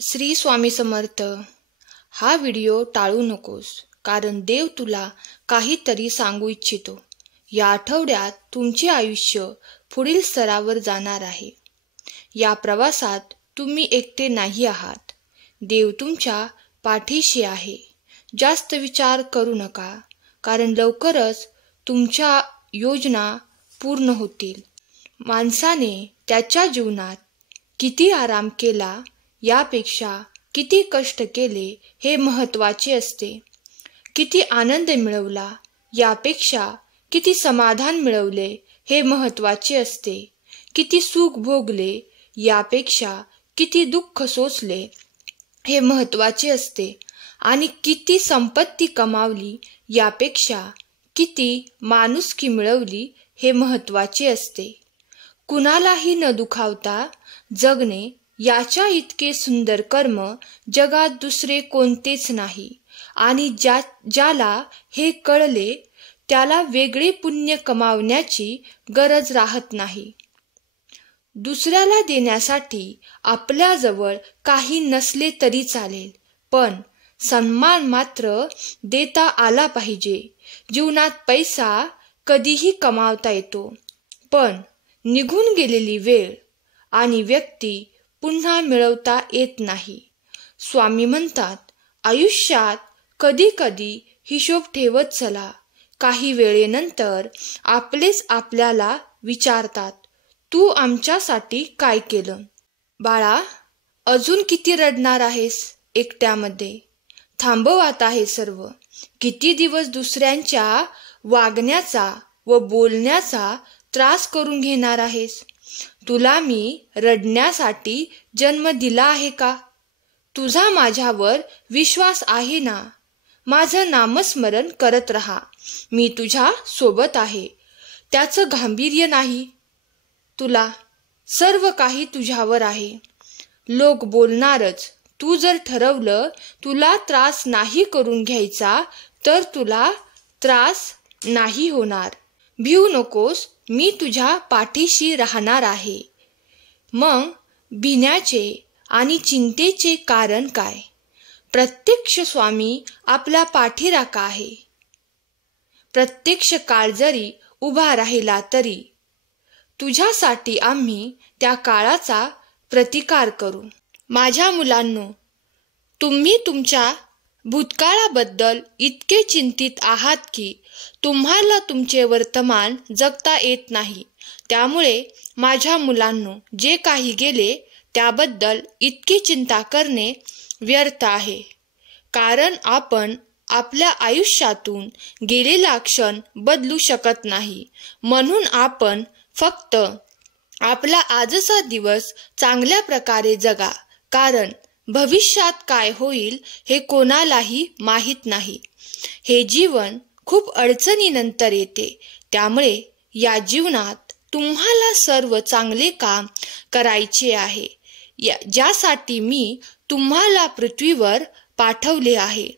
श्री स्वामी समर्थ. हा व्हिडिओ टाळू नकोस, कारण देव तुला काहीतरी सांगू इच्छितो. या आठवड्यात तुमचे आयुष्य पुढील स्तरावर जाणार आहे. या प्रवासात तुम्ही एकटे नाही आहात. देव तुमच्या पाठीशी आहे. जास्त विचार करू नका, कारण लवकरच तुमच्या योजना पूर्ण होतील. माणसाने त्याच्या जीवनात किती आराम केला यापेक्षा किती कष्ट केले हे महत्त्वाचे असते. किती आनंद मिळवला यापेक्षा किती समाधान मिळवले हे महत्त्वाचे असते. किती सुख भोगले यापेक्षा किती दुःख सोसले हे महत्त्वाचे असते. आणि किती संपत्ती कमावली यापेक्षा किती माणुसकी मिळवली हे महत्त्वाचे असते. कुणालाही न दुखावता जगणे याच्या इतके सुंदर कर्म जगात दुसरे कोणतेच नाही. आणि ज्याला हे कळले त्याला वेगळे पुण्य कमावण्याची गरज राहत नाही. दुसऱ्याला देण्यासाठी आपल्याजवळ काही नसले तरी चालेल, पण सन्मान मात्र देता आला पाहिजे. जीवनात पैसा कधीही कमावता येतो, पण निघून गेलेली वेळ आणि व्यक्ती पुन्हा मिळवता येत नाही. स्वामी म्हणतात, आयुष्यात कधी कधी हिशोब ठेवत चला. काही वेळेनंतर आपलेच आपल्याला विचारतात, तू आमच्यासाठी काय केलं? बाळा, अजून किती रडणार आहेस एकट्यामध्ये? थांबव आता हे सर्व. किती दिवस दुसऱ्यांच्या वागण्याचा व बोलण्याचा त्रास करून घेणार आहेस? तुला मी रडण्यासाठी जन्म दिला आहे का? तुझा माझ्यावर विश्वास आहे ना? माझं नामस्मरण करत राहा. मी तुझ्या सोबत आहे. त्याचं गांभीर्य नाही तुला. सर्व काही तुझ्यावर आहे. लोक बोलणारच. तू जर ठरवलं तुला त्रास नाही करून घ्यायचा तर तुला त्रास नाही होणार. भिऊ नकोस, मी तुझ्या पाठीशी राहणार आहे. मग भिण्याचे आणि चिंतेचे कारण काय? प्रत्यक्ष स्वामी आपला पाठीराखा आहे. प्रत्यक्ष काळ जरी उभा राहिला तरी तुझ्यासाठी आम्ही त्या काळाचा प्रतिकार करू. माझ्या मुलांनो, तुम्ही तुमच्या भूतकाळाबद्दल इतके चिंतित आहात की तुम्हाला तुमचे वर्तमान जगता येत नाही. त्यामुळे माझ्या मुलांनो, जे काही गेले त्याबद्दल इतकी चिंता करणे व्यर्थ आहे. कारण आपण आपल्या आयुष्यातून गेलेला क्षण बदलू शकत नाही. म्हणून आपण फक्त आपला आजचा दिवस चांगल्या प्रकारे जगा. कारण भविष्यात काय होईल हे कोणालाही माहीत नाही. हे जीवन खूप अडचणीनंतर येते. त्यामुळे या जीवनात तुम्हाला सर्व चांगले काम करायचे आहे, ज्यासाठी मी तुम्हाला पृथ्वीवर पाठवले आहे.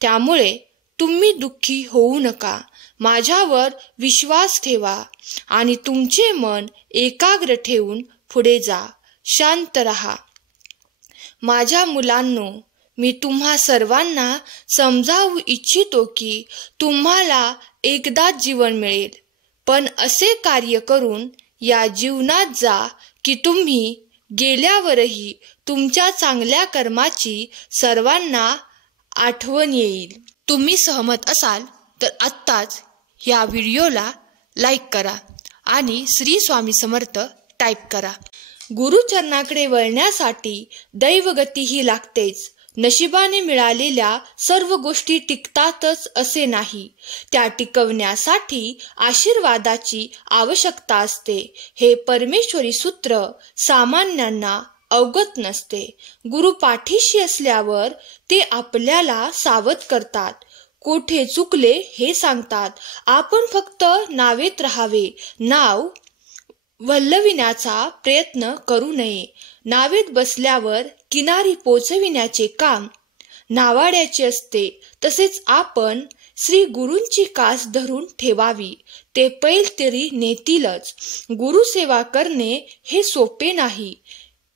त्यामुळे तुम्ही दुःखी होऊ नका. माझ्यावर विश्वास ठेवा आणि तुमचे मन एकाग्र ठेवून पुढे जा. शांत रहा. माझ्या मुलांनो, मी तुम्हा सर्वांना समजावू इच्छितो की तुम्हाला एकदाच जीवन मिळेल, पण असे कार्य करून या जीवनात जा की तुम्ही गेल्यावरही तुमच्या चांगल्या कर्माची सर्वांना आठवण येईल. तुम्ही सहमत असाल तर आत्ताच या व्हिडिओला लाईक करा आणि श्री स्वामी समर्थ टाईप करा. गुरुचरणाकडे वळण्यासाठी दैवगतीही लागतेच. नशिबाने मिळालेल्या सर्व गोष्टी टिकतातच असे नाही. त्या टिकवण्यासाठी आशीर्वादाची आवश्यकता असते. हे परमेश्वरी सूत्र सामान्यांना अवगत नसते. गुरु पाठीशी असल्यावर ते आपल्याला सावध करतात. कोठे चुकले हे सांगतात. आपण फक्त नावेत राहावे. नाव वल्लविण्याचा प्रयत्न करू नये. नावेत बसल्यावर किनारी पोचविण्याचे काम नावाड्याचे असते. तसेच आपण श्री गुरूंची कास धरून ठेवावी. ते पैल तरी नेतीलच. गुरुसेवा करणे हे सोपे नाही.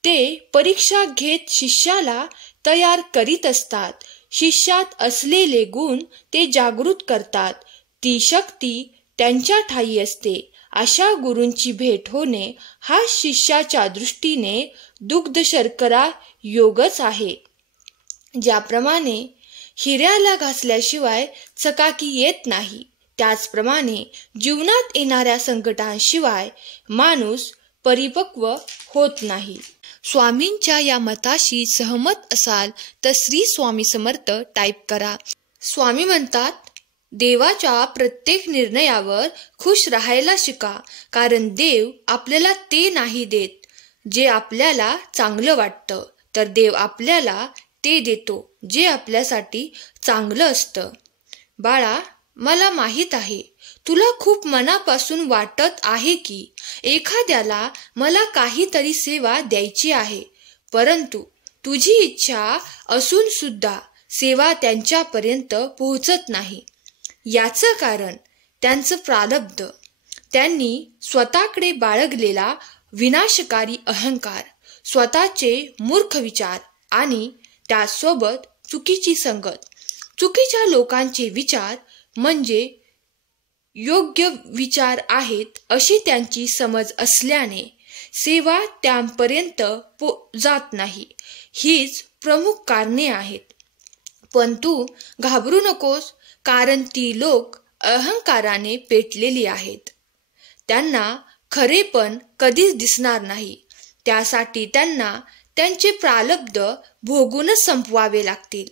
ते परीक्षा घेत शिष्याला तयार करीत असतात. शिष्यात असलेले गुण ते जागृत करतात. ती शक्ती त्यांच्या ठायी असते. अशा गुरूंची भेट होणे हा शिष्याच्या दृष्टीने दुग्ध शर्करा योगच आहे. ज्याप्रमाणे हिऱ्याला घासल्याशिवाय चकाकी येत नाही, त्याचप्रमाणे जीवनात येणाऱ्या संकटांशिवाय माणूस परिपक्व होत नाही. स्वामींच्या या मताशी सहमत असाल तर श्री स्वामी समर्थ टाईप करा. स्वामी म्हणतात, देवाच्या प्रत्येक निर्णयावर खुश राहायला शिका, कारण देव आपल्याला ते नाही देत जे आपल्याला चांगलं वाटतं, तर देव आपल्याला ते देतो जे आपल्यासाठी चांगलं असतं. बाळा, मला माहीत आहे तुला खूप मनापासून वाटत आहे की एखाद्याला मला काहीतरी सेवा द्यायची आहे, परंतु तुझी इच्छा असून सुद्धा सेवा त्यांच्यापर्यंत पोहोचत नाही. याचं कारण त्यांचं प्रारब्ध. त्यांनी स्वतःकडे बाळगलेला विनाशकारी अहंकार, स्वतःचे मूर्ख विचार आणि त्यासोबत चुकीची संगत. चुकीच्या लोकांचे विचार म्हणजे योग्य विचार आहेत अशी त्यांची समज असल्याने सेवा त्यांपर्यंत जात नाही. हीच प्रमुख कारणे आहेत. पण तू घाबरू नकोस, कारण ती लोक अहंकाराने पेटलेली आहेत. त्यांना खरेपण कधीच दिसणार नाही. त्यासाठी त्यांना त्यांचे प्रारब्ध भोगूनच संपवावे लागतील.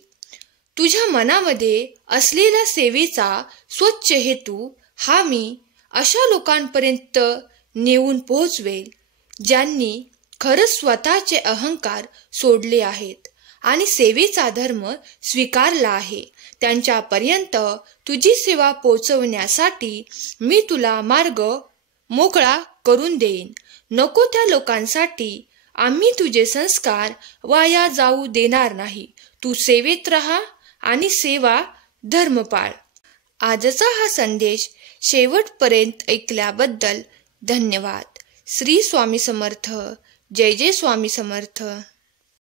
तुझ्या मनामध्ये असलेला सेवेचा स्वच्छ हेतू हा मी अशा लोकांपर्यंत नेऊन पोहोचवेल ज्यांनी खरंच स्वतःचे अहंकार सोडले आहेत आणि सेवेचा धर्म स्वीकारला आहे. त्यांच्यापर्यंत तुझी सेवा पोचवण्यासाठी मी तुला मार्ग मोकळा करून देईन. नको त्या लोकांसाठी आम्ही तुझे संस्कार वाया जाऊ देणार नाही. तू सेवेत राहा आणि सेवा धर्म पाळ. आजचा हा संदेश शेवटपर्यंत ऐकल्याबद्दल धन्यवाद. श्री स्वामी समर्थ. जय जय स्वामी समर्थ.